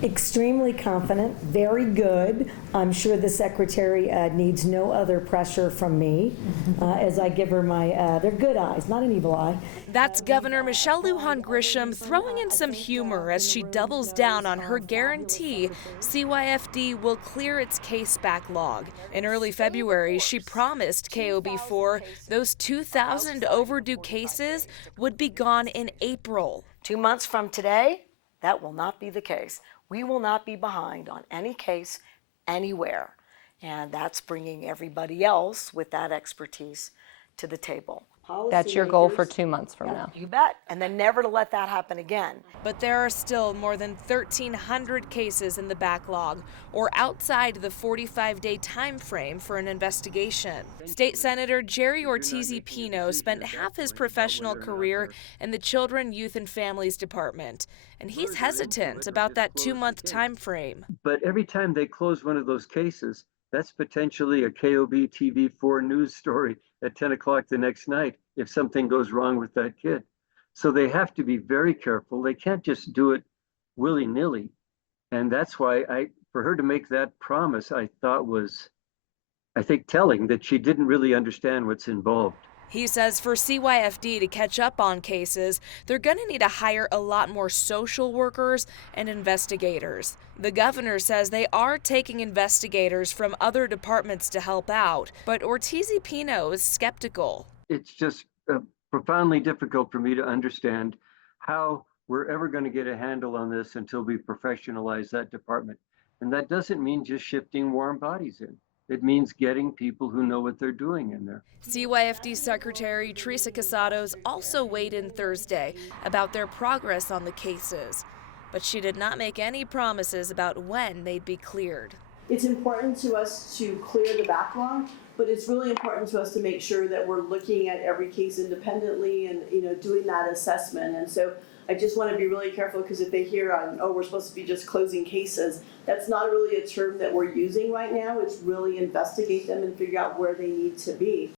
Extremely confident, very good. I'm sure the secretary needs no other pressure from me as I give her my, they're good eyes, not an evil eye. That's Governor Michelle Lujan Grisham throwing in some humor as she doubles down on her guarantee CYFD will clear its case backlog. In early February, she promised KOB4 those 2,000 overdue cases would be gone in April. 2 months from today, that will not be the case. We will not be behind on any case anywhere. And that's bringing everybody else with that expertise to the table. That's your goal for 2 months from now. You bet. And then never to let that happen again. But there are still more than 1,300 cases in the backlog, or outside the 45-day time frame for an investigation. State Senator Jerry Ortiz-Pino spent half his professional career in the Children, Youth, and Families Department, and he's hesitant about that 2-month time frame. But every time they close one of those cases, that's potentially a KOB TV4 news story at 10 o'clock the next night if something goes wrong with that kid. So they have to be very careful. They can't just do it willy-nilly. And that's why for her to make that promise, I thought was, I think, telling that she didn't really understand what's involved. He says for CYFD to catch up on cases, they're going to need to hire a lot more social workers and investigators. The governor says they are taking investigators from other departments to help out, but Ortiz-Pino is skeptical. It's just profoundly difficult for me to understand how we're ever going to get a handle on this until we professionalize that department. And that doesn't mean just shifting warm bodies in. It means getting people who know what they're doing in there. CYFD Secretary Teresa Casados also weighed in Thursday about their progress on the cases, but she did not make any promises about when they'd be cleared. It's important to us to clear the backlog, but it's really important to us to make sure that we're looking at every case independently and doing that assessment. And so I just want to be really careful, because if they hear, oh, we're supposed to be just closing cases, that's not really a term that we're using right now. It's really investigate them and figure out where they need to be.